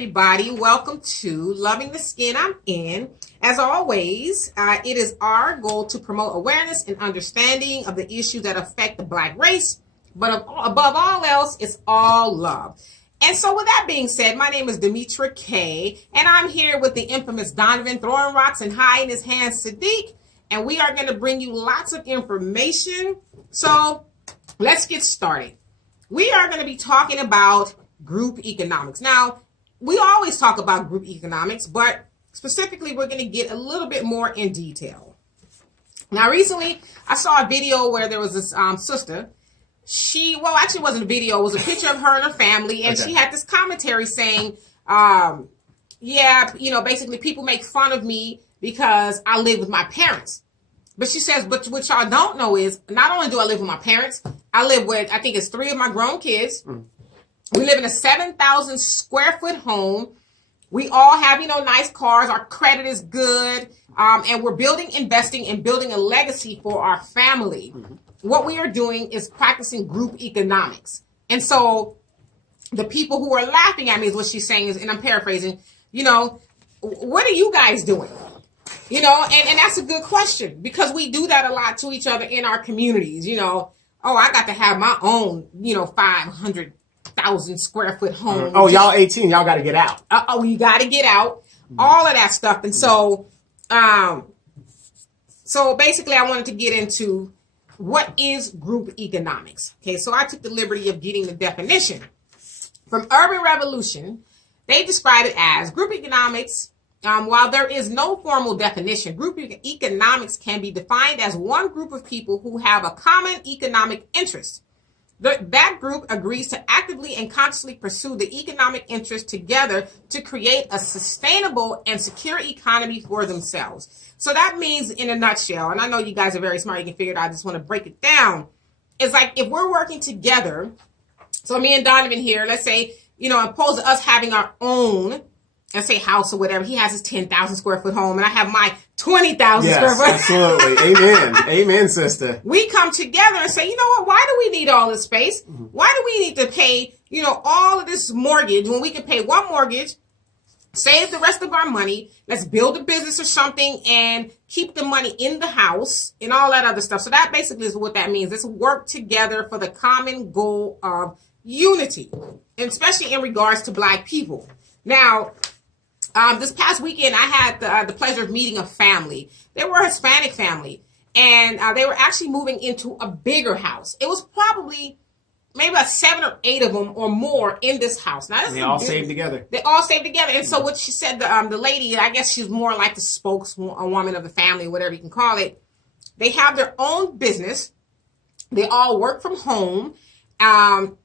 everybody. Welcome to Loving the Skin I'm In. As always, it is our goal to promote awareness and understanding of the issues that affect the Black race. But above all else, it's all love. And so with that being said, my name is Demetra, Kaye, and I'm here with the infamous Donovan throwing rocks and hiding his hands, Sadiq. And we are going to bring you lots of information. So let's get started. We are going to be talking about group economics. Now, we always talk about group economics, but specifically, we're going to get a little bit more in detail. Now, recently, I saw a video where there was this sister. Actually, it wasn't a video. It was a picture of her and her family, and she had this commentary saying, basically, people make fun of me because I live with my parents. But she says, but what y'all don't know is, not only do I live with my parents, I live with, I think it's 3 of my grown kids. We live in a 7,000 square foot home. We all have, nice cars. Our credit is good. And we're investing and building a legacy for our family. What we are doing is practicing group economics. And so the people who are laughing at me is what she's saying is, and I'm paraphrasing, what are you guys doing? And that's a good question because we do that a lot to each other in our communities. I got to have my own, 500,000 square foot home. Y'all 18, y'all got to get out. You got to get out. All of that stuff. And so basically I wanted to get into what is group economics. Okay, so I took the liberty of getting the definition. From Urban Revolution, they describe it as group economics. While there is no formal definition, group economics can be defined as one group of people who have a common economic interest. That group agrees to actively and consciously pursue the economic interest together to create a sustainable and secure economy for themselves. So that means, in a nutshell, and I know you guys are very smart, you can figure it out, I just want to break it down. It's like if we're working together, so me and Donovan here, let's say, opposed to us having our own, let's say house or whatever, he has his 10,000 square foot home and I have my 20,000 square foot. Absolutely. Amen. Amen, sister. We come together and say, you know what? Why do we need all this space? Why do we need to pay, all of this mortgage when we can pay one mortgage, save the rest of our money, let's build a business or something and keep the money in the house and all that other stuff. So that basically is what that means. Let's work together for the common goal of unity, and especially in regards to Black people. Now, this past weekend, I had the pleasure of meeting a family. They were a Hispanic family, and they were actually moving into a bigger house. It was probably maybe about 7 or 8 of them or more in this house. Now, they all saved together. They all saved together. And so what she said, the lady, I guess she's more like the spokeswoman of the family, whatever you can call it. They have their own business. They all work from home, and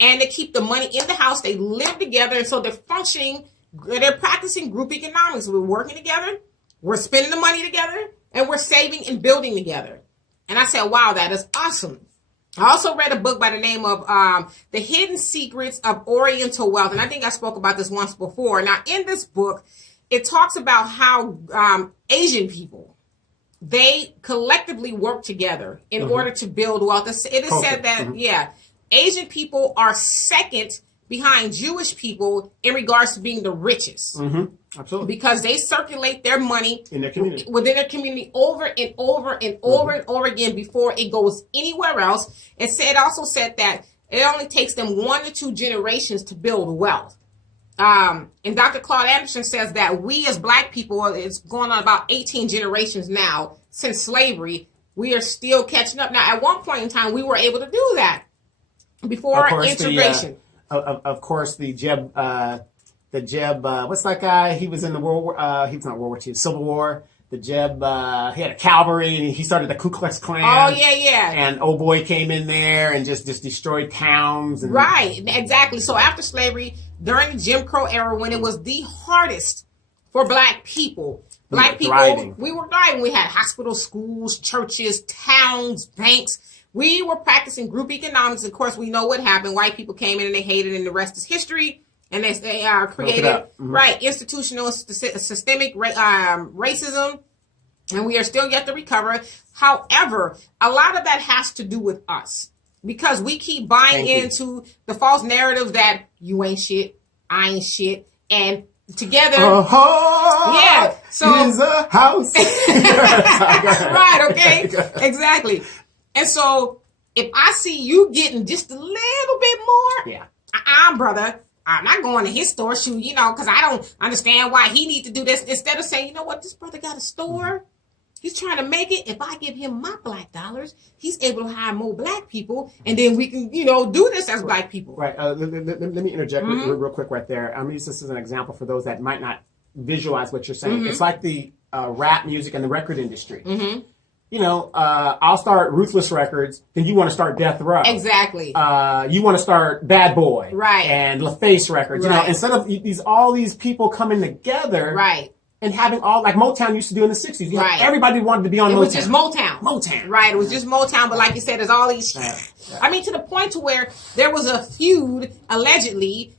they keep the money in the house. They live together, and so they're functioning. They're practicing group economics. We're working together, we're spending the money together, and we're saving and building together. And I said, wow, that is awesome. I also read a book by the name of The Hidden Secrets of Oriental Wealth. And I think I spoke about this once before. Now, in this book, it talks about how Asian people, they collectively work together in order to build wealth. It is said that, Asian people are second behind Jewish people in regards to being the richest. Absolutely. Because they circulate their money in their community, within their community over and over and over and over again before it goes anywhere else. It also said that it only takes them 1 to 2 generations to build wealth. And Dr. Claude Anderson says that we as Black people, it's going on about 18 generations now since slavery, we are still catching up. Now, at one point in time, we were able to do that before integration. Of course, the Jeb, what's that guy? He was in the he was not World War II, Civil War. The Jeb, he had a cavalry and he started the Ku Klux Klan. Oh, yeah. And old boy came in there and just destroyed towns. Right, exactly. So after slavery, during the Jim Crow era, when it was the hardest for Black people, we were thriving. We had hospitals, schools, churches, towns, banks. We were practicing group economics. Of course, we know what happened. White people came in and they hated, and the rest is history. And they created institutional systemic racism, and we are still yet to recover. However, a lot of that has to do with us because we keep buying into the false narrative that you ain't shit, I ain't shit, and together, yeah. So is a house, right? Okay, exactly. And so, if I see you getting just a little bit more, brother, I'm not going to his store, because I don't understand why he need to do this. Instead of saying, you know what, this brother got a store. He's trying to make it. If I give him my black dollars, he's able to hire more black people, and then we can, do this as black people. Right. Let me interject real quick right there. I'm going to use this as an example for those that might not visualize what you're saying. It's like the rap music and the record industry. I'll start Ruthless Records, then you want to start Death Row. Exactly. You want to start Bad Boy. Right. And LaFace Records. Right. Instead of all these people coming together. Right. And having all, like Motown used to do in the 60s. Everybody wanted to be on Motown. It was just Motown. Motown. Right, it was just Motown, but like you said, there's all these... I mean, to the point to where there was a feud, allegedly,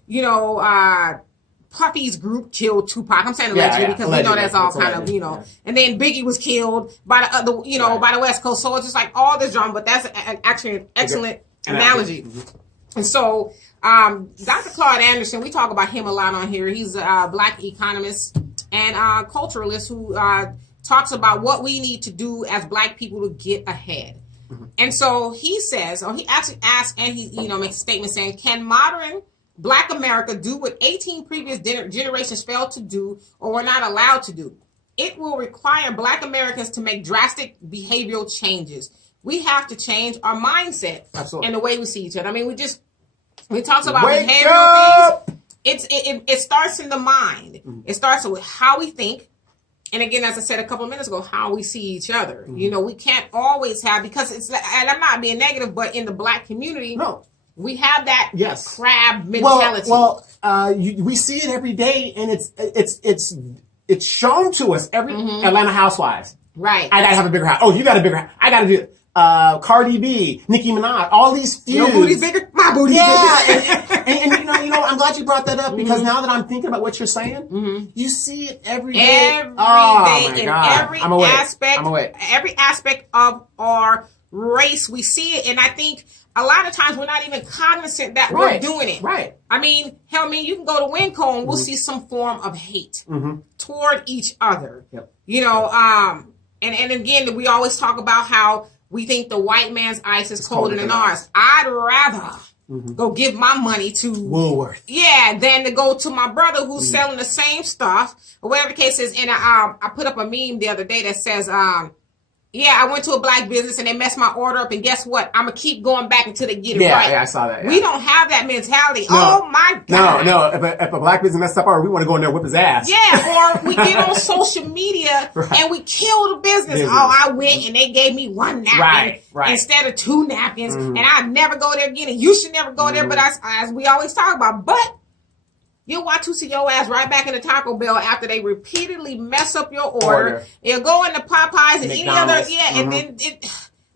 Puffy's group killed Tupac. I'm saying allegedly because we know that's all kind of, and then Biggie was killed by the other, by the West Coast. So it's just like all this drama, but that's actually an excellent analogy. And so, Dr. Claude Anderson, we talk about him a lot on here. He's a black economist and culturalist who talks about what we need to do as black people to get ahead. And so he says, or he actually asks, and he makes a statement saying, can modern black America do what 18 previous generations failed to do or were not allowed to do? It will require black Americans to make drastic behavioral changes. We have to change our mindset and the way we see each other. I mean, we talk about behavioral things. It starts in the mind. It starts with how we think. And again, as I said a couple of minutes ago, how we see each other. We can't always have, because and I'm not being negative, but in the black community, we have that crab mentality. We see it every day, and it's shown to us every Atlanta Housewives. Right. I gotta have a bigger house. Oh, you got a bigger house. I gotta do it. Cardi B, Nicki Minaj, all these feuds. Your booty's bigger, my booty's bigger. and I'm glad you brought that up, because now that I'm thinking about what you're saying, you see it every day. In every aspect of our race, we see it, and I think a lot of times we're not even cognizant that we're doing it. Right. I mean, you can go to Winco and we'll see some form of hate toward each other. Yep. And again, we always talk about how we think the white man's ice is colder than ours. I'd rather go give my money to Woolworth. Yeah, than to go to my brother who's selling the same stuff, or whatever the case is. And I put up a meme the other day that says, I went to a black business and they messed my order up, and guess what? I'm going to keep going back until they get it right. Yeah, I saw that. Yeah. We don't have that mentality. No, oh, my God. No. If a black business messed up, we want to go in there and whip his ass. Yeah, or we get on social media and we kill the business. Oh, I went and they gave me one napkin instead of two napkins, and I never go there again, and you should never go there. But as we always talk about, you'll watch who see your ass right back in the Taco Bell after they repeatedly mess up your order. You'll go into Popeyes and any other, and then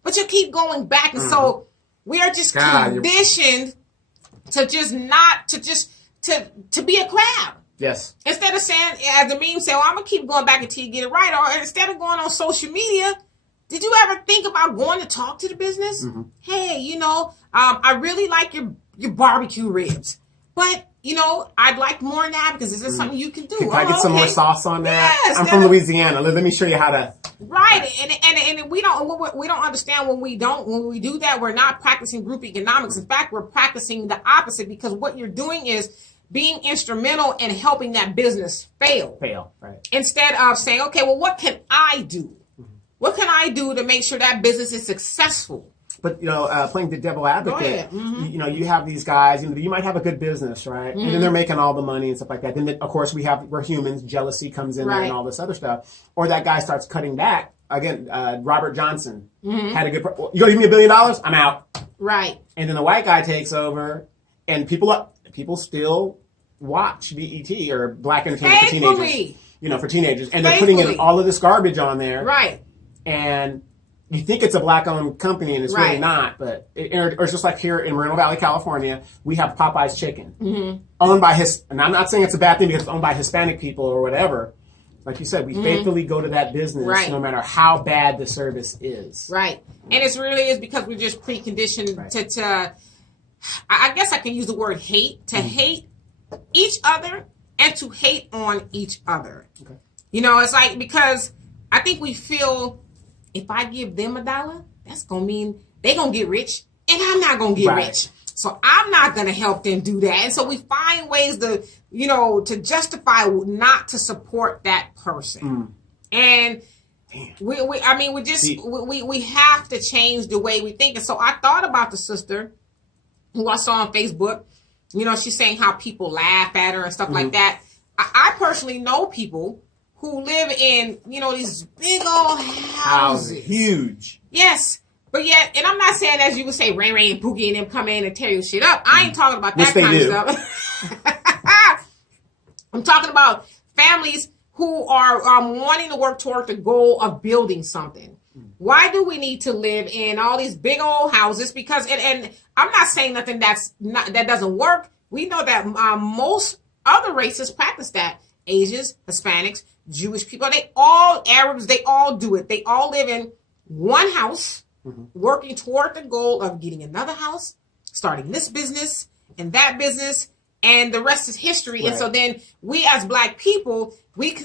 but you keep going back, and so we are just conditioned to to be a crab. Yes. Instead of saying, as the meme said, I'm gonna keep going back until you get it right, or instead of going on social media, did you ever think about going to talk to the business? Hey, I really like your barbecue ribs, but I'd like more napkins. Is there something you can do? Can I get some more sauce on that? Yes, I'm from Louisiana. Let me show you how to. Right, and we don't understand when we do that. We're not practicing group economics. In fact, we're practicing the opposite, because what you're doing is being instrumental in helping that business fail. Right. Instead of saying, okay, well, what can I do? What can I do to make sure that business is successful? But, playing the devil advocate, you have these guys, you might have a good business, right? And then they're making all the money and stuff like that. Then, of course, we're humans. Jealousy comes in there and all this other stuff. Or that guy starts cutting back. Again, Robert Johnson had a good... You going to give me $1 billion? I'm out. Right. And then the white guy takes over, and people still watch BET or Black Entertainment for teenagers. For teenagers. And they're putting in all of this garbage on there. Right. And... you think it's a black-owned company, and it's really not. But or it's just like here in Moreno Valley, California, we have Popeye's Chicken, owned by and I'm not saying it's a bad thing because it's owned by Hispanic people or whatever. Like you said, we faithfully go to that business no matter how bad the service is. Right, and it really is because we're just preconditioned to. I guess I can use the word hate, to hate each other and to hate on each other. Okay. You know, it's like, because I think we feel if I give them $1, that's going to mean they're going to get rich and I'm not going to get rich. So I'm not going to help them do that. And so we find ways to, you know, to justify not to support that person. And we have to change the way we think. And so I thought about the sister who I saw on Facebook. You know, she's saying how people laugh at her and stuff like that. I personally know people who live in, you know, these big old houses. Huge. Yes. But yet, and I'm not saying, as you would say, Ray Ray and Pookie and them come in and tear your shit up. I ain't talking about that kind of stuff. I'm talking about families who are wanting to work toward the goal of building something. Why do we need to live in all these big old houses? Because, and I'm not saying nothing that doesn't work. We know that most other races practice that. Asians, Hispanics, Jewish people, Arabs, they all do it. They all live in one house, working toward the goal of getting another house, starting this business and that business, and the rest is history. Right. And so then we as Black people, we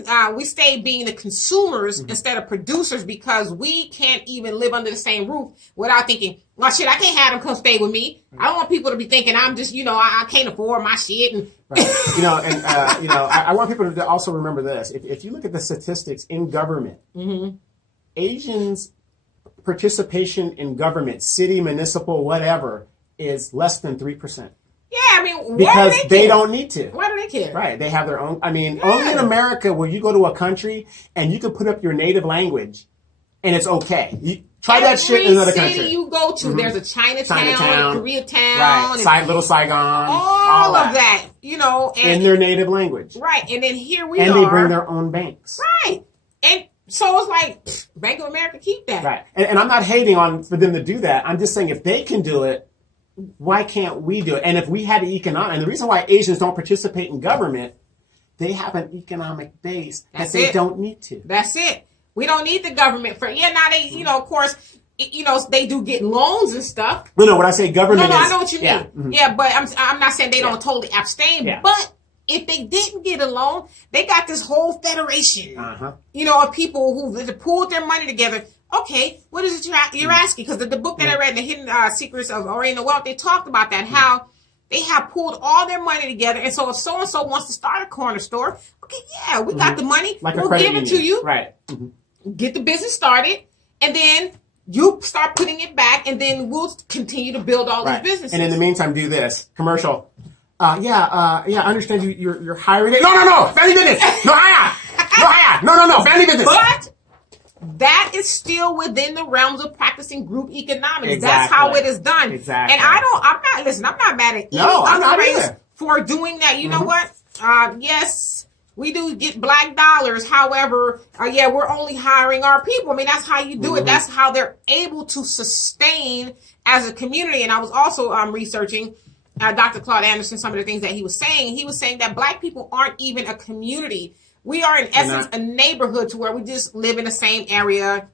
stay being the consumers instead of producers, because we can't even live under the same roof without thinking, well, shit, I can't have them come stay with me. I don't want people to be thinking I'm just, you know, I can't afford my shit. And you know, and you know, I want people to also remember this. If you look at the statistics in government, Asians' participation in government, city, municipal, whatever, is less than 3%. Yeah, I mean, because they don't need to. Why do they care? Right, they have their own. I mean, only in America will you go to a country and you can put up your native language, and it's okay. Try that shit in another country. Every city you go to, there's a Chinatown, a Koreatown, right? Little Saigon, all of that, you know, and in their native language, right? And then here we and they bring their own banks, right? And so it's like, Bank of America, keep that, right? And I'm not hating on for them to do that. I'm just saying if they can do it, why can't we do it? And if we had an economic, and the reason why Asians don't participate in government, they have an economic base that they don't need to. That's it. We don't need the government for, now they, you know, of course, you know, they do get loans and stuff. No, when I say government, I know what you mean. Yeah, but I'm not saying they don't totally abstain, but if they didn't get a loan, they got this whole federation, you know, of people who pulled their money together. Okay, what is it you're asking? Because the book that I read, The Hidden Secrets of Oriental Wealth, they talked about that, how they have pulled all their money together. And so if so-and-so wants to start a corner store, okay, we got the money. We'll give it to you. Right. Get the business started, and then you start putting it back, and then we'll continue to build all these businesses. And in the meantime, do this. Commercial. I understand you're hiring it. No, family business. No hire. No, family business. But that is still within the realms of practicing group economics. Exactly. That's how it is done. Exactly. And I'm not mad at any other race for doing that. You know what? Yes, we do get Black dollars. However, we're only hiring our people. I mean, that's how you do it. That's how they're able to sustain as a community. And I was also researching Dr. Claude Anderson, some of the things that he was saying. He was saying that Black people aren't even a community. We are, in essence, a neighborhood to where we just live in the same area.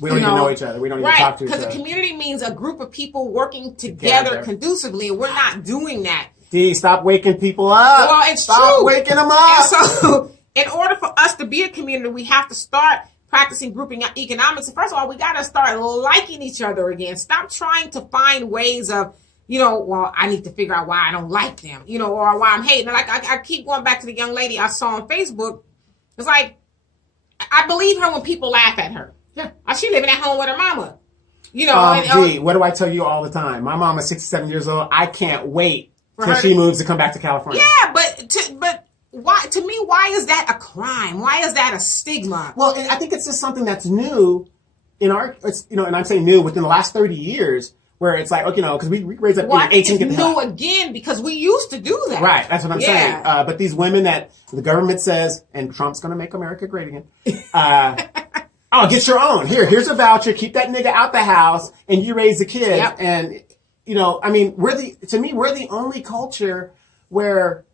We don't even know each other. We don't even talk to each other. Because a community means a group of people working together conducively, and we're not doing that. Stop waking people up. Well, it's true. Stop waking them up. And so, in order for us to be a community, we have to start practicing grouping economics. And first of all, we got to start liking each other again. Stop trying to find ways of, you know, well, I need to figure out why I don't like them, you know, or why I'm hating. Like, I keep going back to the young lady I saw on Facebook. It's like, I believe her when people laugh at her. Yeah. She living at home with her mama. You know. What do I tell you all the time? My mom is 67 years old. I can't wait till she moves to come back to California. Yeah, but why? To me, why is that a crime? Why is that a stigma? Well, I think it's just something that's new in and I'm saying new within the last 30 years. Where it's like, okay, because we raised up 18 it's new again because we used to do that. Right, that's what I'm saying. But these women that the government says, and Trump's going to make America great again. Get your own. Here's a voucher. Keep that nigga out the house, and you raise the kids. Yep. And I mean, we're the only culture where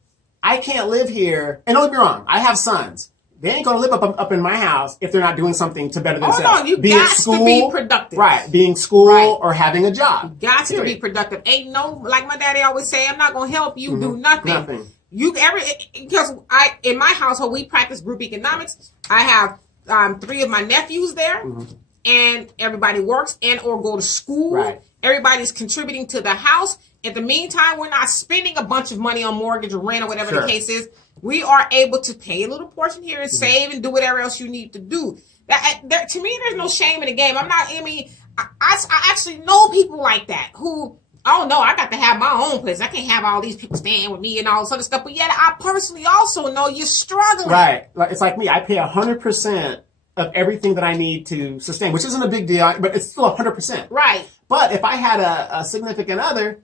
I can't live here. And don't get me wrong, I have sons. They ain't gonna live up in my house if they're not doing something to better themselves. Oh no, you got to be productive. Right, being school or having a job. You got to be productive. Ain't no, like my daddy always say, I'm not gonna help you do nothing. because in my household we practice group economics. I have 3 of my nephews there, and everybody works and or go to school. Right. Everybody's contributing to the house. In the meantime, we're not spending a bunch of money on mortgage or rent or whatever the case is. We are able to pay a little portion here and save and do whatever else you need to do. To me, there's no shame in the game. I actually know people like that who, oh no, I got to have my own place. I can't have all these people staying with me and all this other stuff. But yet I personally also know you're struggling. Right. It's like me. I pay 100% of everything that I need to sustain, which isn't a big deal, but it's still 100%. Right. But if I had a significant other,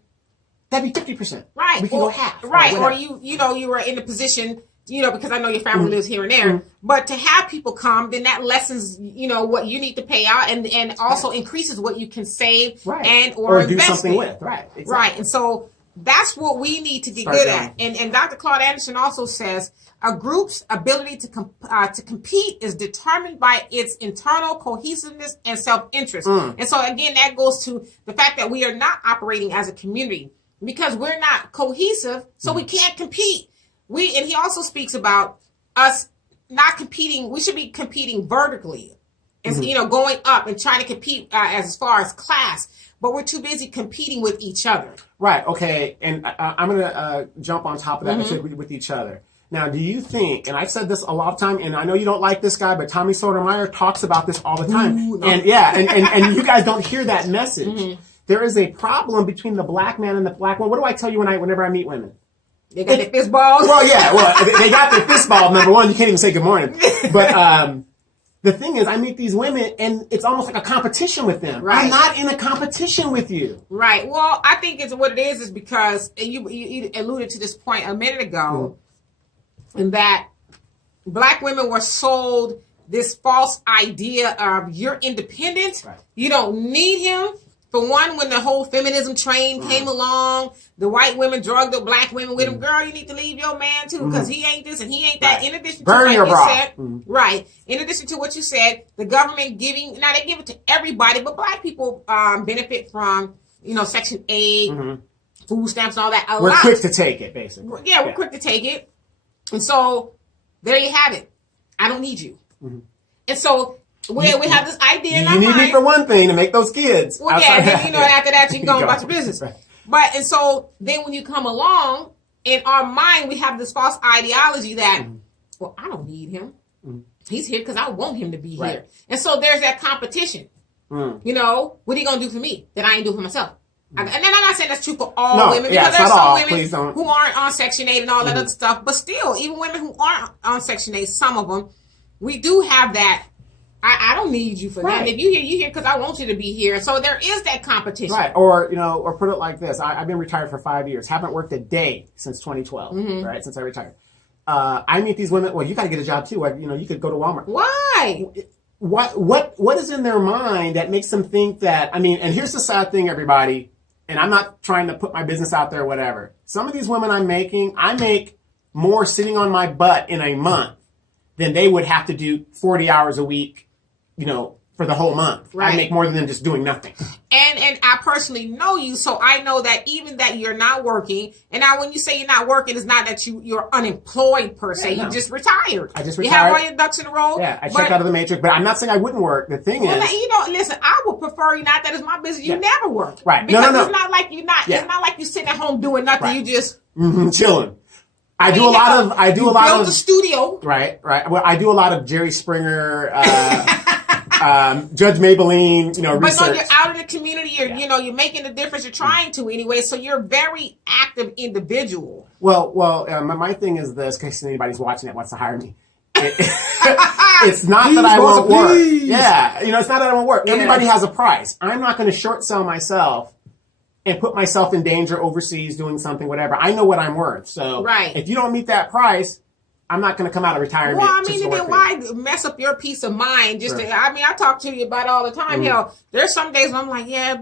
that'd be 50%. Right. We can go half. Right. Or you were in a position, because I know your family lives here and there, but to have people come, then that lessens, what you need to pay out and also increases what you can save and or do invest something in. with. Right. Exactly. Right. And so that's what we need to get good at. And Dr. Claude Anderson also says a group's ability to compete is determined by its internal cohesiveness and self-interest. And so again, that goes to the fact that we are not operating as a community because we're not cohesive, so we can't compete. And he also speaks about us not competing. We should be competing vertically, going up and trying to compete as far as class. But we're too busy competing with each other. Right. Okay. And I'm going to jump on top of that with each other. Now, do you think, and I've said this a lot of time, and I know you don't like this guy, but Tommy Sotomayor talks about this all the time. Ooh, no. And you guys don't hear that message. There is a problem between the black man and the black woman. What do I tell you whenever I meet women? They got their fist balls. Well, yeah. Well, they got their fist ball. Number one, you can't even say good morning. But the thing is, I meet these women, and it's almost like a competition with them. Right. I'm not in a competition with you. Right. Well, I think what it is because you alluded to this point a minute ago, in that black women were sold this false idea of you're independent. Right. You don't need him. For one, when the whole feminism train came along, the white women drugged the black women with them. Girl, you need to leave your man too, because he ain't this and he ain't that. In addition to what you said, right? In addition to what you said, the government now they give it to everybody, but black people benefit from Section 8, food stamps, and all that. We're quick to take it, basically. Yeah, we're quick to take it, and so there you have it. I don't need you, and so. We have this idea in our mind. You need me for one thing, to make those kids. Well, yeah, and then, after that, you can go about your business. Right. And so then when you come along, in our mind, we have this false ideology that, well, I don't need him. He's here because I want him to be here. And so there's that competition. What are you going to do for me that I ain't doing for myself? And then I'm not saying that's true for all women, because there's some women who aren't on Section 8 and all that other stuff. But still, even women who aren't on Section 8, some of them, we do have that. I don't need you for that. If you here because I want you to be here. So there is that competition. Right. Or put it like this. I've been retired for 5 years. Haven't worked a day since 2012, right? Since I retired. I meet these women. Well, you got to get a job too. You could go to Walmart. Why? What is in their mind that makes them think that, and here's the sad thing, everybody, and I'm not trying to put my business out there or whatever. Some of these women I make more sitting on my butt in a month than they would have to do 40 hours a week, for the whole month. Right. I make more than them just doing nothing. And I personally know you, so I know that even that you're not working, and now when you say you're not working, it's not that you're unemployed per se. You just retired. I just retired. You have all your ducks in a row. Yeah, I checked out of the matrix, but I'm not saying I wouldn't work. The thing is, listen, I would prefer you not. That is my business. You never work, right? Because it's not like you're not. Yeah. It's not like you're sitting at home doing nothing. Right. You just chilling. I do a lot of the studio. Right. Well, I do a lot of Jerry Springer. Judge Maybelline, research. But you're out in the community, you're making a difference, you're trying to anyway, so you're a very active individual. Well, my thing is this, in case anybody's watching that wants to hire me. It's not that I won't work. Yeah, it's not that I won't work. Everybody has a price. I'm not going to short sell myself and put myself in danger overseas doing something, whatever. I know what I'm worth. So if you don't meet that price, I'm not going to come out of retirement. Well, I mean, then why mess up your peace of mind? I talk to you about it all the time. Hell, there's some days when I'm like, yeah,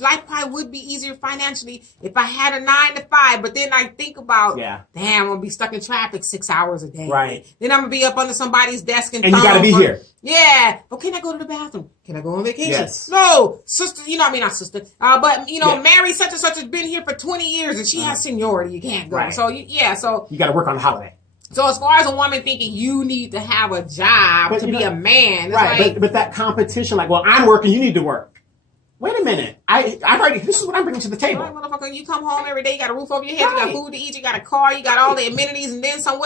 life probably would be easier financially if I had a 9 to 5. But then I think about, damn, I'm going to be stuck in traffic 6 hours a day. Right. Then I'm going to be up under somebody's desk and you got to be here. Yeah. But can I go to the bathroom? Can I go on vacation? Yes. No. Sister, not sister. But, Mary such and such has been here for 20 years and she has seniority. You can't go. Right. So, so. You got to work on the holiday. So as far as a woman thinking you need to have a job to be a man, it's right? But that competition, like, well, I'm working, you need to work. Wait a minute, I've already. This is what I'm bringing to the table. Right, motherfucker, you come home every day, you got a roof over your head, you got food to eat, you got a car, you got all the amenities, and then some.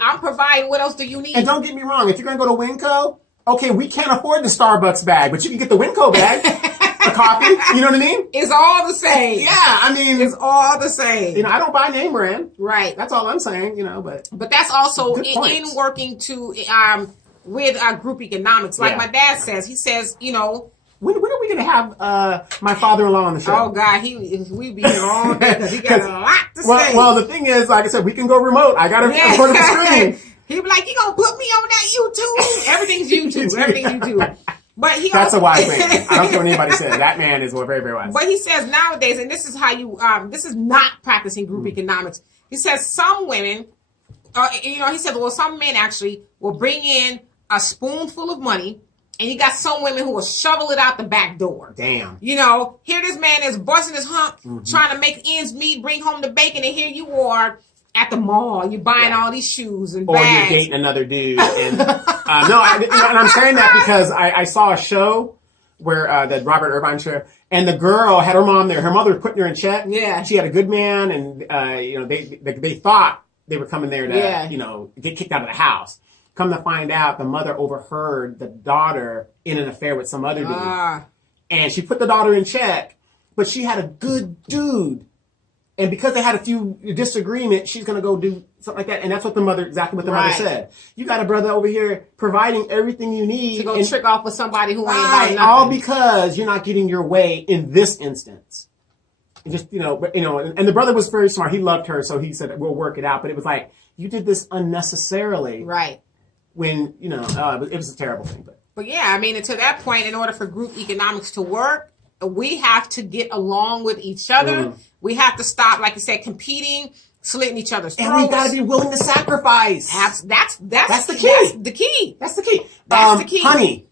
I'm providing. What else do you need? And don't get me wrong, if you're going to go to Winco, okay, we can't afford the Starbucks bag, but you can get the Winco bag. A coffee, you know what I mean? It's all the same. Yeah, I mean, it's all the same. I don't buy name brand. Right. That's all I'm saying, but that's also in working to with group economics. Like my dad says, he says, when are we going to have my father-in-law on the show? Oh God, we be here all day because he got a lot to say. Well, the thing is, like I said, we can go remote. I got to record the screen. He'd be like, "You gonna put me on that YouTube? Everything's YouTube. Everything's YouTube." But that's a wise man. I don't care what anybody says. That man is very, very wise. But he says nowadays, and this is how you, this is not practicing group economics. He says some women, he said, well, some men actually will bring in a spoonful of money, and you got some women who will shovel it out the back door. Damn. Here this man is busting his hump, trying to make ends meet, bring home the bacon, and here you are at the mall, you're buying all these shoes and bags. Or you're dating another dude. And, and I'm saying that because I saw a show where the Robert Irvine show, and the girl had her mom there. Her mother was putting her in check. Yeah. She had a good man, and they thought they were coming there to get kicked out of the house. Come to find out, the mother overheard the daughter in an affair with some other dude, and she put the daughter in check, but she had a good dude. And because they had a few disagreements, she's going to go do something like that. And that's what the mother said. You got a brother over here providing everything you need. To go trick off with somebody who ain't about nothing. All because you're not getting your way in this instance. And just, and the brother was very smart. He loved her. So he said, we'll work it out. But it was like, you did this unnecessarily. Right. When, it was a terrible thing. But yeah, I mean, to that point, in order for group economics to work, we have to get along with each other. We have to stop, like you said, competing, slitting each other's throats. And we got to be willing to sacrifice. That's the key. That's the key. That's the key. Honey,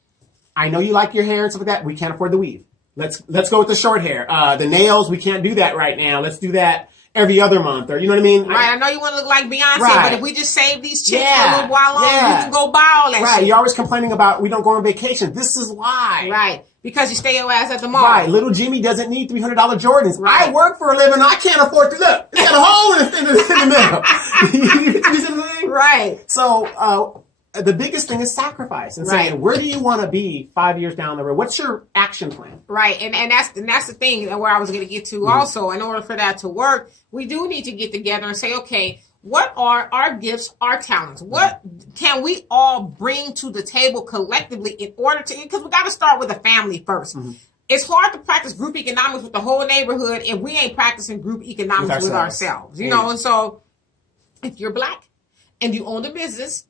I know you like your hair and stuff like that. We can't afford the weave. Let's go with the short hair. The nails, we can't do that right now. Let's do that every other month, or you know what I mean? Right. I know you want to look like Beyonce, but if we just save these chicks for a little while longer, we can go buy all that shit. Right. You're always complaining about we don't go on vacation. This is why. Right. Because you stay your ass at the mall. Right. Little Jimmy doesn't need $300 Jordans. Right. I work for a living. I can't afford to look. It's got a hole in the middle. You see what I'm saying? Right. So, the biggest thing is sacrifice and saying, where do you want to be 5 years down the road? What's your action plan? Right. And that's the thing where I was going to get to also. In order for that to work, we do need to get together and say, okay, what are our gifts, our talents? What can we all bring to the table collectively in order to, because we got to start with the family first. It's hard to practice group economics with the whole neighborhood if we ain't practicing group economics with ourselves, and so if you're black and you own a business,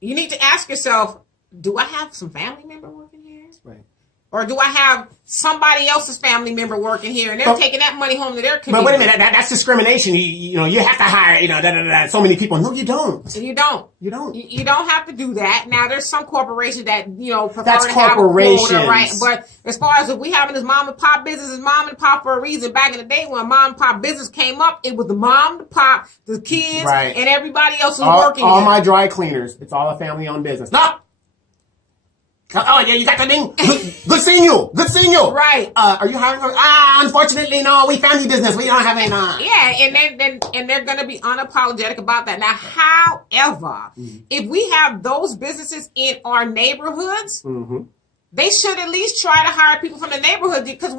you need to ask yourself, do I have some family member working here? Right. Or do I have somebody else's family member working here and they're taking that money home to their community? But wait a minute, that's discrimination. You have to hire, so many people. No, you don't. You don't. You don't. You don't have to do that. Now, there's some corporations that, prefer that's to have a quota, right? corporations. But as far as if we having this mom and pop business, it's mom and pop for a reason. Back in the day when mom and pop business came up, it was the mom, the pop, the kids, and everybody else was working. All my dry cleaners, it's all a family-owned business. No! Oh, yeah, you got the thing. Good seeing you. Good seeing you. Right. Are you hiring? Unfortunately, no. We family business. We don't have any. Yeah, and they're going to be unapologetic about that. Now, however, if we have those businesses in our neighborhoods, they should at least try to hire people from the neighborhood because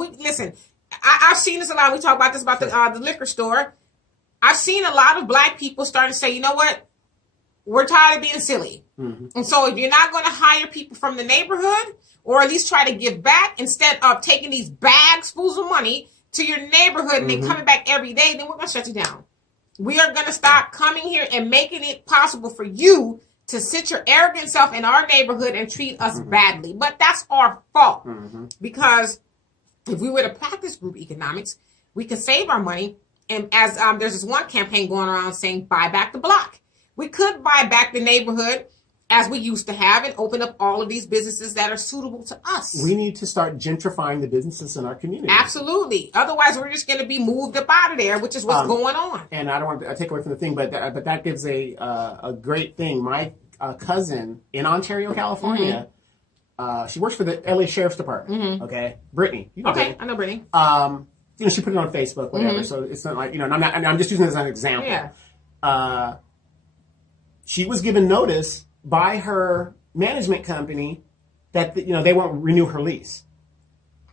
I've seen this a lot. We talk about this about the liquor store. I've seen a lot of black people starting to say, you know what? We're tired of being silly. And so if you're not going to hire people from the neighborhood or at least try to give back instead of taking these bags full of money to your neighborhood and then coming back every day, then we're going to shut you down. We are going to stop coming here and making it possible for you to sit your arrogant self in our neighborhood and treat us badly. But that's our fault. Because if we were to practice group economics, we can save our money. And as there's this one campaign going around saying, buy back the block. We could buy back the neighborhood as we used to have and open up all of these businesses that are suitable to us. We need to start gentrifying the businesses in our community. Absolutely. Otherwise, we're just going to be moved up out of there, which is what's going on. And I don't want to take away from the thing, but that gives a great thing. My cousin in Ontario, California, she works for the LA Sheriff's Department. Okay, Brittany. You know Brittany. I know Brittany. She put it on Facebook, whatever. So it's not like, and I'm just using it as an example. Yeah. She was given notice by her management company that they won't renew her lease.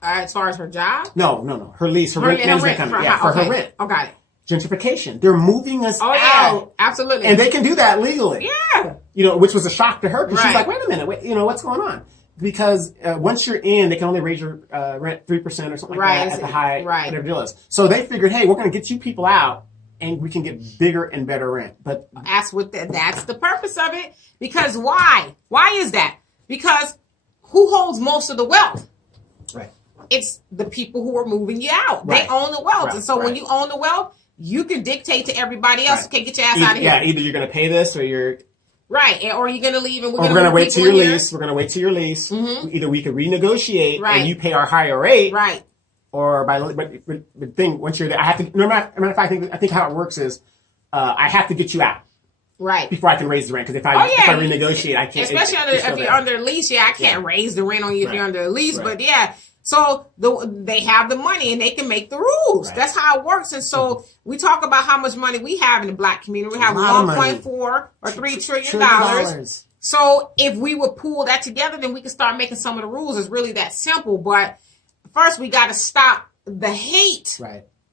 As far as her job? No. Her lease, her management company. For her rent. Oh, got it. Gentrification. They're moving us out. Yeah, absolutely. And they can do that legally. Yeah. Which was a shock to her because she's like, wait a minute, what's going on? Because once you're in, they can only raise your rent 3% or something like that at the high, whatever deal is. So they figured, hey, we're going to get you people out and we can get bigger and better rent. But that's the purpose of it. Because why? Why is that? Because who holds most of the wealth? Right. It's the people who are moving you out. Right. They own the wealth. Right. And so when you own the wealth, you can dictate to everybody else, okay, get your ass out of here. Yeah, either you're going to pay this or you're... Right, or you're going to leave and we're going to wait till your lease. We're going to wait till your lease. Either we could renegotiate and you pay our higher rate. Right. Or but thing, once you're there, I have to, matter of fact, I think how it works is I have to get you out. Right. Before I can raise the rent. Because if I renegotiate, I can't. Especially if you're under a lease, I can't raise the rent on you if you're under a lease. Right. But so they have the money and they can make the rules. Right. That's how it works. And so we talk about how much money we have in the black community. We have $1.4 or $3 trillion. So if we would pool that together, then we can start making some of the rules. It's really that simple. But first, we got to stop the hate,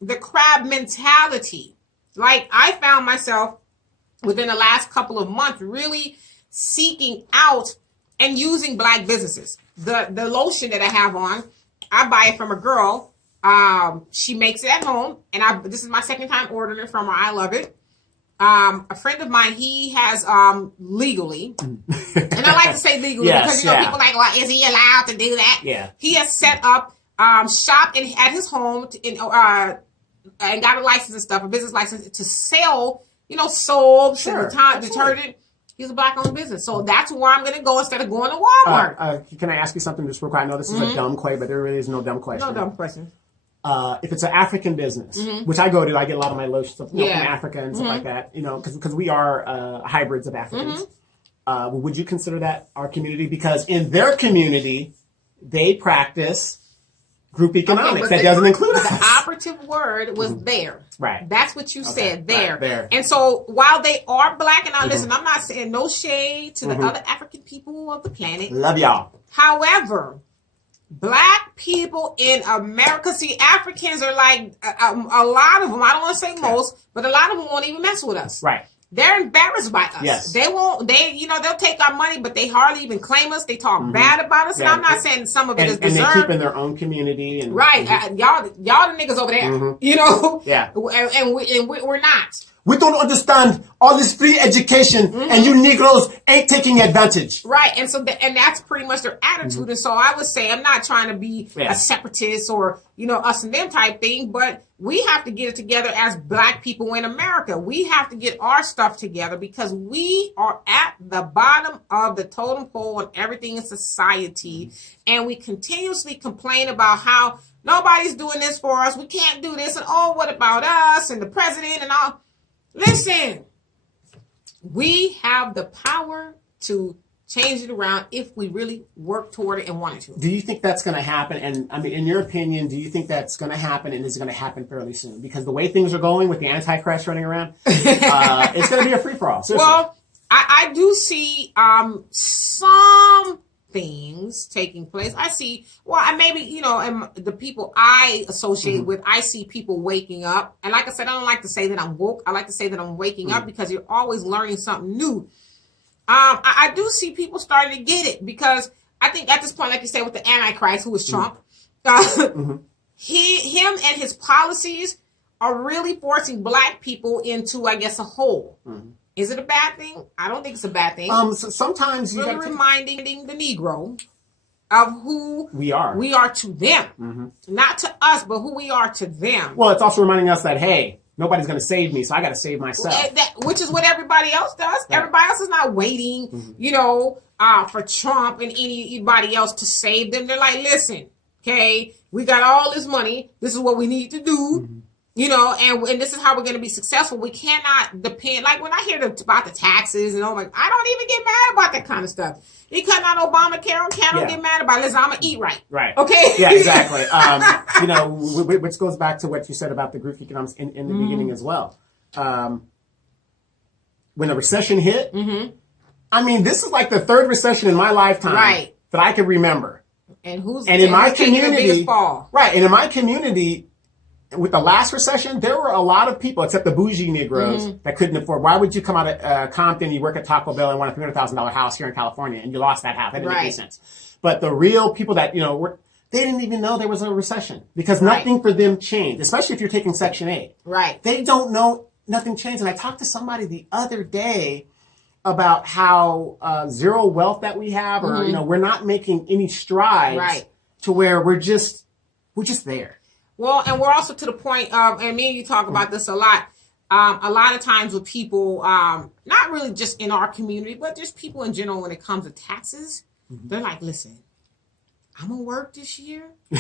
the crab mentality. Like I found myself within the last couple of months really seeking out and using black businesses. The lotion that I have on, I buy it from a girl. She makes it at home, and this is my second time ordering it from her. I love it. A friend of mine, he has legally, and I like to say legally because people like, well, is he allowed to do that? Yeah. He has set up shop at his home and got a license and stuff, a business license to sell, soaps and detergent. He's a black-owned business. So that's where I'm going to go instead of going to Walmart. Can I ask you something just real quick? I know this is a dumb question, but there really is no dumb question. No dumb question. If it's an African business, which I go to, I get a lot of my lotions from Africa and stuff like that, because we are hybrids of Africans. Would you consider that our community? Because in their community, they practice group economics. That doesn't include us. The operative word was there. Right. That's what you said, there. Right, there. And so while they are black, and now listen, I'm not saying no shade to the other African people of the planet. Love y'all. However, black people in America, see, Africans are like, a lot of them, I don't want to say most, but a lot of them won't even mess with us. Right. They're embarrassed by us. Yes. They'll take our money, but they hardly even claim us. They talk bad about us. And I'm not saying some of it is deserved. And they keep in their own community. And, y'all the niggas over there. Yeah. And we're not. We don't understand all this free education and you Negroes ain't taking advantage. Right. And so and that's pretty much their attitude. And so I would say I'm not trying to be a separatist or, us and them type thing, but we have to get it together as black people in America. We have to get our stuff together because we are at the bottom of the totem pole and everything in society. And we continuously complain about how nobody's doing this for us. We can't do this. And what about us and the president and all? Listen, we have the power to change it around if we really work toward it and wanted to. Do you think that's going to happen? And I mean, in your opinion, do you think that's going to happen and is it going to happen fairly soon? Because the way things are going with the Antichrist running around, it's going to be a free-for-all. Seriously. Well, I do see some things taking place. I see, and the people I associate with, I see people waking up. And like I said, I don't like to say that I'm woke. I like to say that I'm waking up because you're always learning something new. I do see people starting to get it because I think at this point, like you said, with the Antichrist, who is Trump, him and his policies are really forcing Black people into, I guess, a hole. Mm-hmm. Is it a bad thing? I don't think it's a bad thing. So sometimes you really reminding the Negro of who we are to them. Mm-hmm. Not to us, but who we are to them. Well, it's also reminding us that, hey, nobody's going to save me, so I got to save myself. Which is what everybody else does. Right. Everybody else is not waiting, for Trump and anybody else to save them. They're like, listen, okay, we got all this money. This is what we need to do. Mm-hmm. And this is how we're going to be successful. We cannot depend. Like when I hear about the taxes and I don't even get mad about that kind of stuff. You cut out Obamacare, I don't get mad about it. Listen, I'm going to eat right. Right. Okay? Yeah, exactly. Which goes back to what you said about the group economics in the beginning as well. When the recession hit, this is like the third recession in my lifetime that I can remember. And in my community, right? And in my community, with the last recession, there were a lot of people, except the bougie Negroes, that couldn't afford. Why would you come out of Compton, you work at Taco Bell and want a $300,000 house here in California, and you lost that half? That didn't make any sense. But the real people that, they didn't even know there was a recession because nothing for them changed, especially if you're taking Section 8. Right. They don't know nothing changed. And I talked to somebody the other day about how zero wealth that we have, or, we're not making any strides to where we're just there. Well, and we're also to the point of, and me and you talk about this a lot of times with people, not really just in our community, but just people in general when it comes to taxes, they're like, listen, I'm going to work this year, but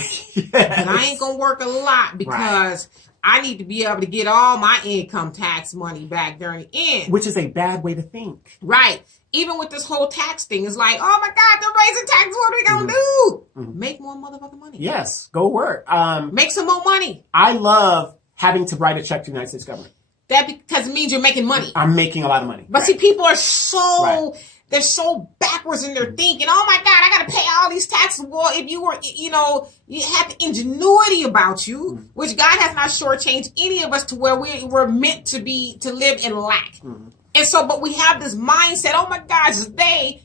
I ain't going to work a lot because I need to be able to get all my income tax money back during the end. Which is a bad way to think. Right. Even with this whole tax thing, it's like, oh my God, they're raising taxes. What are we going to do? Make more motherfucking money. Yes. Go work. Make some more money. I love having to write a check to the United States government. Because it means you're making money. I'm making a lot of money. But see, people are they're so backwards in their thinking. Oh my God, I got to pay all these taxes. Well, if you were, you had the ingenuity about you, which God has not shortchanged any of us to where we're meant to live in lack. And so, but we have this mindset, oh my gosh, they.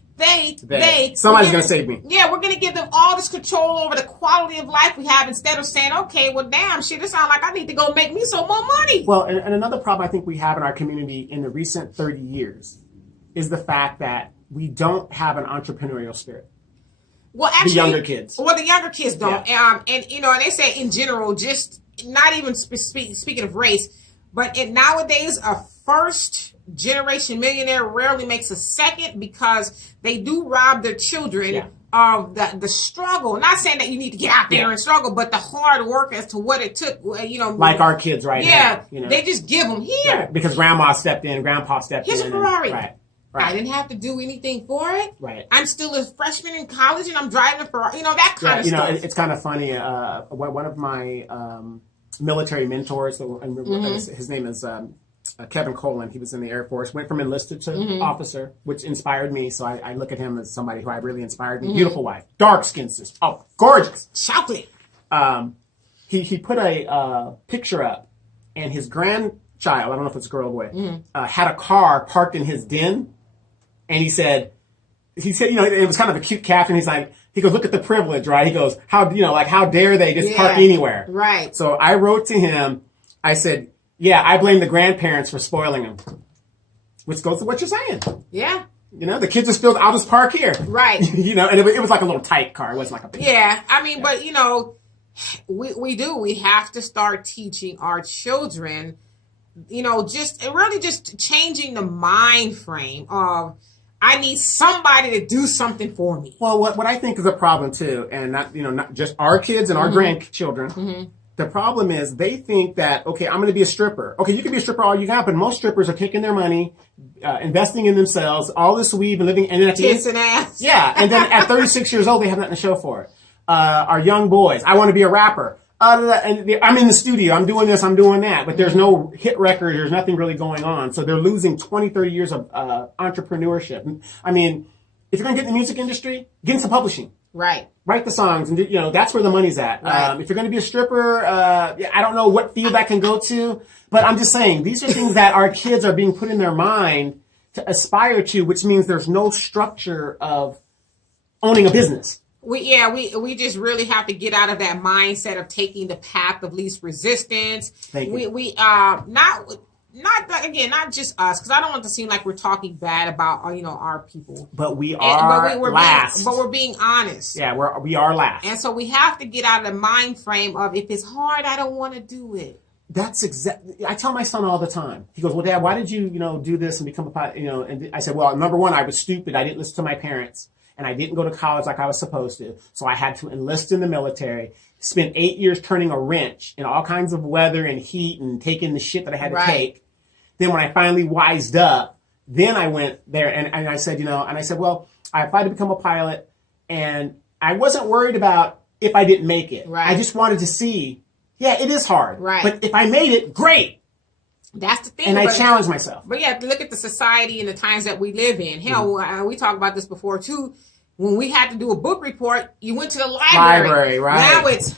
Somebody's going to save me. Yeah, we're going to give them all this control over the quality of life we have instead of saying, okay, well, damn, shit, it sounds like I need to go make me some more money. Well, and another problem I think we have in our community in the recent 30 years is the fact that we don't have an entrepreneurial spirit. Well, actually, the younger kids. Well, the younger kids don't. Yeah. And they say in general, just not even speaking of race, but nowadays a first generation millionaire rarely makes a second because they do rob their children of the struggle. Not saying that you need to get out there and struggle, but the hard work as to what it took, like our kids right now. Yeah, they just give them here. Right. Because grandma stepped in, grandpa stepped in. Here's a Ferrari. Right. I didn't have to do anything for it. Right. I'm still a freshman in college and I'm driving a Ferrari. That kind of stuff. It's kind of funny. One of my military mentors, his name is Kevin Colin. He was in the Air Force, went from enlisted to officer, which inspired me. So I look at him as somebody who I really inspired me. Beautiful wife, dark skin sister, gorgeous, chocolate. He put a picture up, and his grandchild, I don't know if it's a girl or boy, had a car parked in his den, and he said, it was kind of a cute caption. He goes, look at the privilege, right? He goes, how dare they just park anywhere? Right. So I wrote to him, I said, yeah, I blame the grandparents for spoiling them. Which goes to what you're saying. Yeah. The kids just feel, I'll just park here. Right. And it was like a little tight car. It wasn't like a big car. Yeah. But, we have to start teaching our children, just changing the mind frame of, I need somebody to do something for me. Well, what I think is a problem too, and not just our kids and our grandchildren. The problem is they think that, okay, I'm going to be a stripper. Okay, you can be a stripper all you got, but most strippers are taking their money, investing in themselves, all this weave and living, and then at the tits and ass. Yeah, and then at 36 years old, they have nothing to show for it. Our young boys, I want to be a rapper. And I'm in the studio, I'm doing this, I'm doing that, but there's no hit record, there's nothing really going on. So they're losing 20, 30 years of entrepreneurship. I mean, if you're going to get in the music industry, get into publishing. Right. Write the songs, and that's where the money's at. Right. If you're going to be a stripper, I don't know what field that can go to, but I'm just saying these are things that our kids are being put in their mind to aspire to, which means there's no structure of owning a business. We just really have to get out of that mindset of taking the path of least resistance. Not just us, because I don't want to seem like we're talking bad about our people. But we're last. We're being honest. Yeah, we are last. And so we have to get out of the mind frame of, if it's hard, I don't want to do it. That's exactly. I tell my son all the time. He goes, "Well, Dad, why did you do this and become a pilot?" And I said, "Well, number one, I was stupid. I didn't listen to my parents, and I didn't go to college like I was supposed to. So I had to enlist in the military, spend 8 years turning a wrench in all kinds of weather and heat and taking the shit that I had to take. Then when I finally wised up, then I went there and I said, well, I applied to become a pilot, and I wasn't worried about if I didn't make it. Right. I just wanted to see, yeah, it is hard. Right. But if I made it, great. That's the thing. And I challenged myself. But you have to look at the society and the times that we live in. Hell, we talked about this before too. When we had to do a book report, you went to the library. Right. Now it's...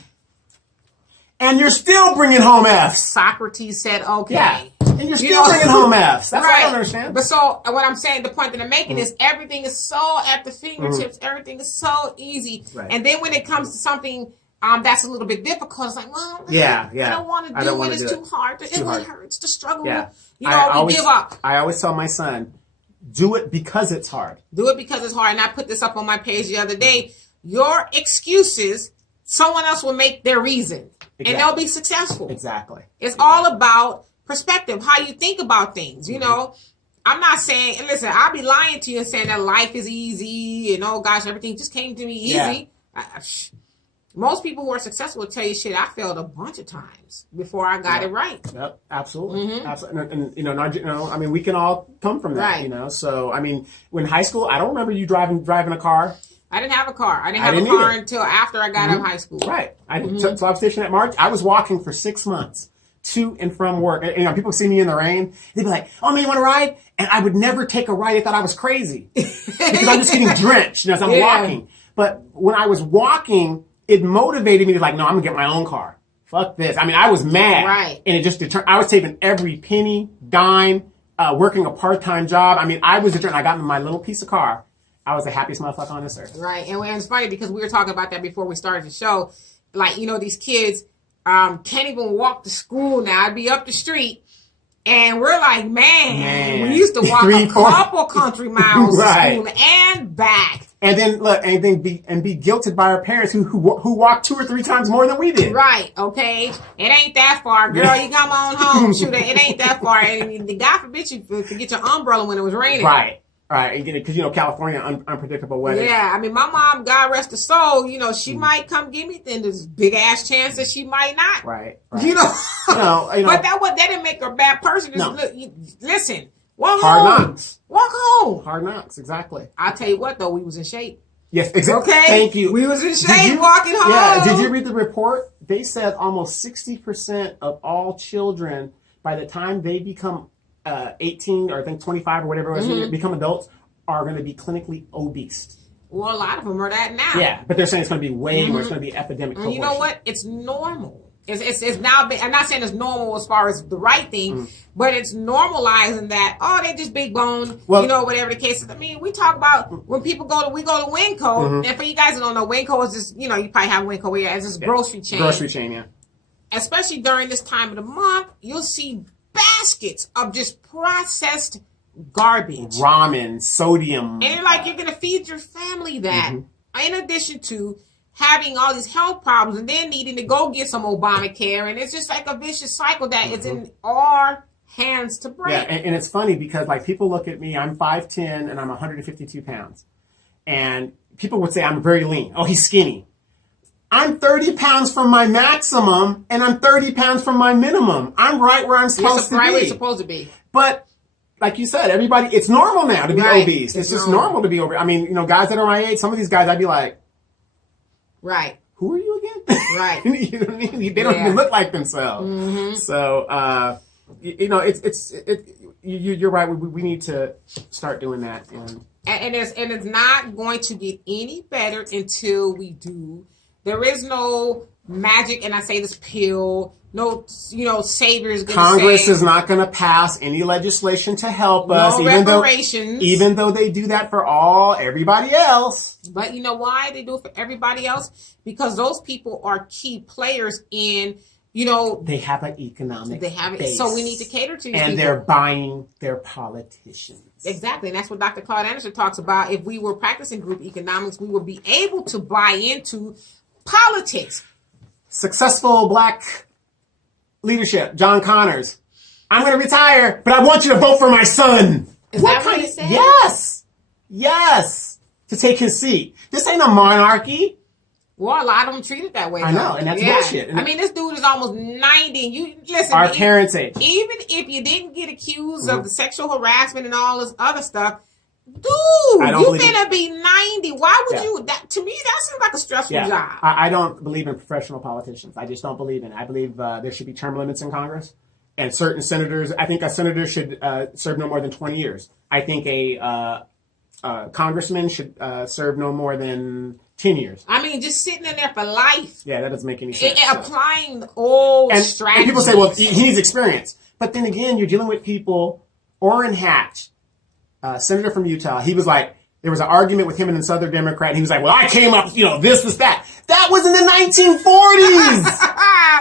And you're still bringing home Fs. Socrates said, okay. Yeah. And you're still bringing home Fs. That's what I don't understand. But so what I'm saying, the point that I'm making is everything is so at the fingertips. Everything is so easy. Right. And then when it comes to something that's a little bit difficult, it's like, well, I don't want to do it. It's too hard. It hurts to struggle. Yeah. We give up. I always tell my son, do it because it's hard. Do it because it's hard. And I put this up on my page the other day. Your excuses, someone else will make their reason. Exactly. And they'll be successful. Exactly. It's all about perspective, how you think about things. I'm not saying, and listen, I'll be lying to you and saying that life is easy and oh gosh, everything just came to me easy. Yeah. Most people who are successful will tell you, shit, I failed a bunch of times before I got it right. Yep, absolutely. Absolutely. And we can all come from that, right. So, when high school, I don't remember you driving a car. I didn't have a car. I didn't have a car until after I got out of high school. Right. So I was stationed at March. I was walking for 6 months to and from work. And, people see me in the rain. They'd be like, "Oh, man, you want to ride?" And I would never take a ride. They thought I was crazy because I'm just getting drenched as I'm walking. But when I was walking, it motivated me to no, I'm going to get my own car. Fuck this. I was mad. Right. And it just determined. I was saving every penny, dime, working a part-time job. I was determined. I got in my little piece of car. I was the happiest motherfucker on this earth. Right. And it's funny because we were talking about that before we started the show. These kids can't even walk to school now. I'd be up the street and we're like, man. We used to walk a couple country miles to school and back. And then look, be guilted by our parents who walked 2 or 3 times more than we did. Right. Okay. It ain't that far, girl. You come on home. Shoot, it ain't that far. And God forbid you forget your umbrella when it was raining. Right. Right, because California, unpredictable weather. Yeah, my mom, God rest her soul, she might come get me, then there's a big ass chance that she might not. Right. But that didn't make her a bad person. No. Listen, walk home. Hard knocks. Walk home. Hard knocks, exactly. I'll tell you what, though, we was in shape. Yes, exactly. Okay? Thank you. We was in shape walking home. Yeah, did you read the report? They said almost 60% of all children, by the time they become 18 or I think 25 or whatever it was, become adults, are going to be clinically obese. Well, a lot of them are that now. Yeah, but they're saying it's going to be way more. It's going to be epidemic. And you know what? It's normal. It's now. I'm not saying it's normal as far as the right thing, but it's normalizing that they just big bone. Well, whatever the case is. We talk about when people we go to Winco, and for you guys that don't know, Winco is just you probably have Winco where it's this grocery chain. Grocery chain, yeah. Especially during this time of the month, you'll see baskets of just processed garbage, ramen, sodium, and you're gonna feed your family that. In addition to having all these health problems, and then needing to go get some Obamacare, and it's just like a vicious cycle that is in our hands to break. Yeah, and it's funny because people look at me. I'm 5'10" and I'm 152 pounds, and people would say I'm very lean. Oh, he's skinny. I'm 30 pounds from my maximum, and I'm 30 pounds from my minimum. I'm right where I'm supposed to be. Right where you're supposed to be. But like you said, it's normal now to be obese. It's just normal to be obese. Guys that are my age, some of these guys, I'd be like, right. Who are you again? Right. You know what I mean? They don't even look like themselves. So, you're right. We need to start doing that. And it's not going to get any better until we do. There is no magic, and I say this pill saviors. Congress is not going to pass any legislation to help us, even though they do that for everybody else. But you know why they do it for everybody else? Because those people are key players in, they have an economic base. So we need to cater to these people. And they're buying their politicians. Exactly. And that's what Dr. Claude Anderson talks about. If we were practicing group economics, we would be able to buy into politics. Successful black leadership, John Connors. I'm going to retire, but I want you to vote for my son. Is that what he said? Yes. To take his seat. This ain't a monarchy. Well, a lot of them treat it that way. I know, and that's bullshit. I mean, this dude is almost 90. You listen. Our parents' age. Even if you didn't get accused of the sexual harassment and all this other stuff, dude, you finna be 90. Why would you? To me, that seems like a stressful job. I don't believe in professional politicians. I just don't believe in it. I believe there should be term limits in Congress. And certain senators, I think a senator should serve no more than 20 years. I think a congressman should serve no more than 10 years. I mean, just sitting in there for life. Yeah, that doesn't make any sense. Applying the old strategies. And people say, well, he needs experience. But then again, you're dealing with people. Orrin Hatch, senator from Utah, he was like, there was an argument with him and the Southern Democrat. And he was like, well, I came up, this, that. That was in the 1940s.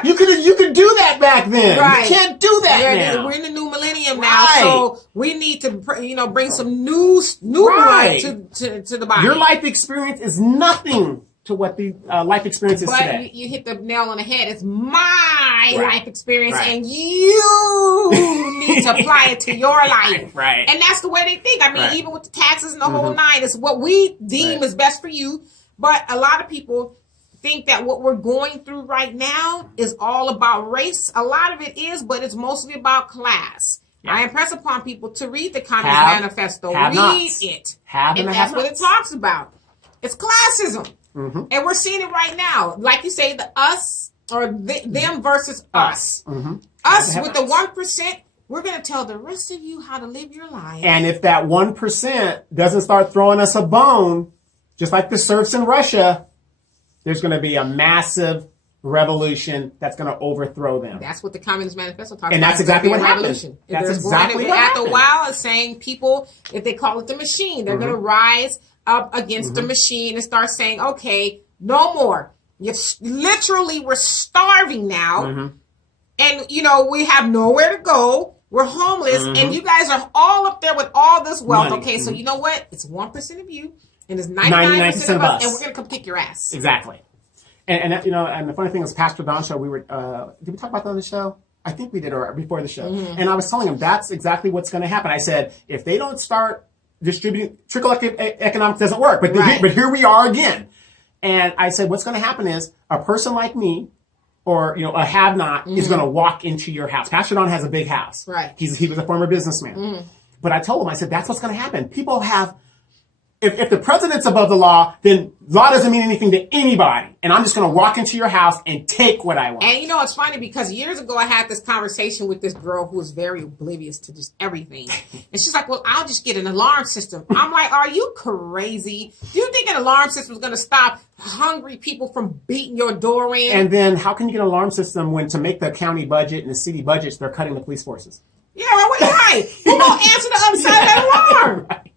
You could do that back then. Right. You can't do that now. We're in the new millennium now, so we need to, bring some new blood to the body. Your life experience is nothing to what the life experience is today. But you hit the nail on the head. It's my life experience, and you need to apply it to your life. Right. And that's the way they think. I mean, even with the taxes and the whole nine, it's what we deem is best for you. But a lot of people think that what we're going through right now is all about race. A lot of it is, but it's mostly about class. Yeah. I impress upon people to read the Communist Manifesto. Read it. And that's what it talks about. It's classism. Mm-hmm. And we're seeing it right now. Like you say, the us or them versus us. Mm-hmm. Us with the 1%, we're going to tell the rest of you how to live your life. And if that 1% doesn't start throwing us a bone, just like the serfs in Russia, there's going to be a massive revolution that's going to overthrow them. That's what the Communist Manifesto talks about. And that's exactly what happened. That's exactly what happened. After a while, it's saying people, if they call it the machine, they're going to rise up against the machine and start saying, okay, no more. We're starving now. And, we have nowhere to go. We're homeless. And you guys are all up there with all this wealth. Money. Okay, so you know what? It's 1% of you. And it's 99% of us. And we're going to come kick your ass. Exactly. And the funny thing is, Pastor Don show, we were, did we talk about that on the show? I think we did, or before the show. And I was telling him that's exactly what's going to happen. I said, if they don't start distributing, trickle economics doesn't work. But here we are again. And I said, what's going to happen is a person like me, or a have-not, is going to walk into your house. Pastor Don has a big house. Right. He was a former businessman. But I told him, I said, that's what's going to happen. People have. If the president's above the law, then law doesn't mean anything to anybody. And I'm just going to walk into your house and take what I want. And it's funny because years ago I had this conversation with this girl who was very oblivious to just everything. And she's like, well, I'll just get an alarm system. I'm like, are you crazy? Do you think an alarm system is going to stop hungry people from beating your door in? And then how can you get an alarm system when to make the county budget and the city budgets, they're cutting the police forces? Yeah, right. Who going to answer the other side of that alarm? Right.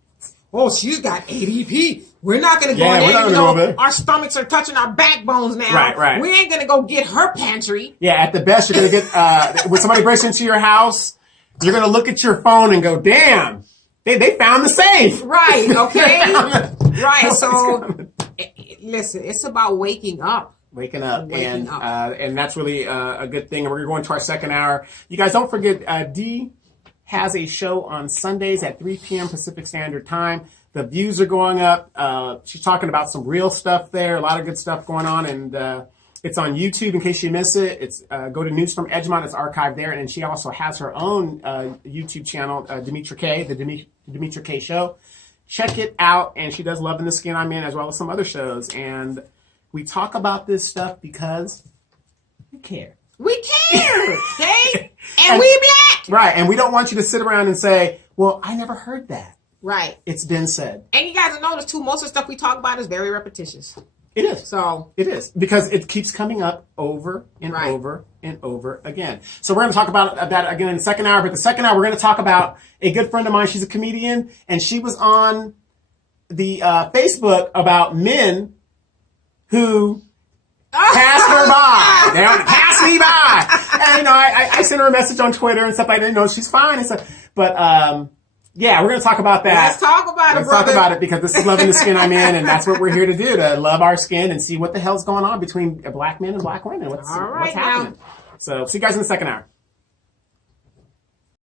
Oh, she's got ADP. We're not going to go in there. Our stomachs are touching our backbones now. Right. We ain't going to go get her pantry. Yeah, at the best, you're going to get, when somebody breaks into your house, you're going to look at your phone and go, damn, they found the safe. Right, okay? Right, so, listen, it's about waking up. And that's really a good thing. And we're going to our second hour. You guys don't forget, Dee has a show on Sundays at 3 p.m. Pacific Standard Time. The views are going up. She's talking about some real stuff there, a lot of good stuff going on, and it's on YouTube in case you miss it. It's go to News from Edgemont. It's archived there, and she also has her own YouTube channel, Demetra Kaye, the Demetra Kaye Show. Check it out, and she does Love in the Skin I'm In, as well as some other shows, and we talk about this stuff because we care. We care, okay? And we back. Right, and we don't want you to sit around and say, well, I never heard that. Right. It's been said. And you guys have noticed, too, most of the stuff we talk about is very repetitious. It is. So it is, because it keeps coming up over and over and over again. So we're going to talk about that again in the second hour. But the second hour, we're going to talk about a good friend of mine. She's a comedian, and she was on the Facebook about men who pass her by. They want to pass me by. And, I sent her a message on Twitter and stuff like that. She's fine and stuff. But, yeah, we're going to talk about that. Let's talk about it, brother. Let's talk about it, because this is loving the skin I'm in, and that's what we're here to do, to love our skin and see what the hell's going on between black men and black women. What's happening. So, see you guys in the second hour.